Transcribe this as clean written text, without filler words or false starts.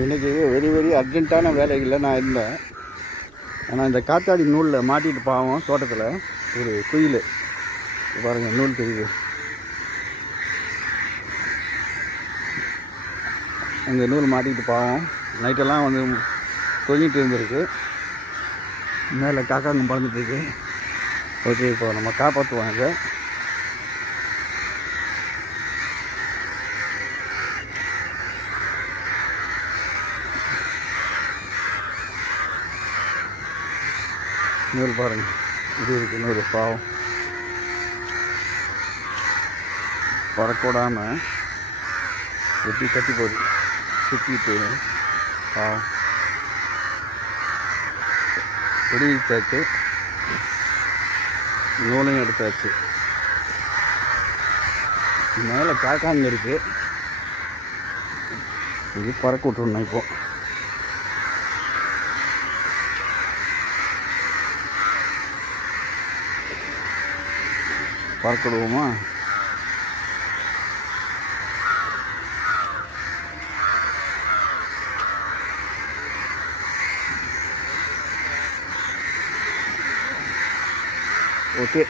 இன்றைக்கி வெரி அர்ஜென்ட்டான வேலைகளில் நான் இருந்தேன். ஆனால் இந்த காத்தாடி நூலில் மாட்டிட்டு பாவம் தோட்டத்தில் ஒரு குயில் பாருங்கள், நூல் தெரியுது. அந்த நூல் மாட்டிக்கிட்டு பாவம் நைட்டெல்லாம் வந்து தொங்கிட்டு இருந்திருக்கு. மேலே காக்காங்க பறந்துட்டுருக்கு. ஓகே, இப்போ நம்ம காப்பாற்றுவோம் இதை. நூல் பாருங்கள், இது இருக்குது நூறு பாவம் பறக்கூடாமல் எப்படி கட்டி போகுது சுற்றிட்டு. பாவம் வெடிச்சாச்சு, நூலையும் எடுத்தாச்சு. மேலே காக்காங்க இருக்குது, இது பறக்க விட்டுருணும். இப்போ பறக்க விடுவோமா? ஓகே.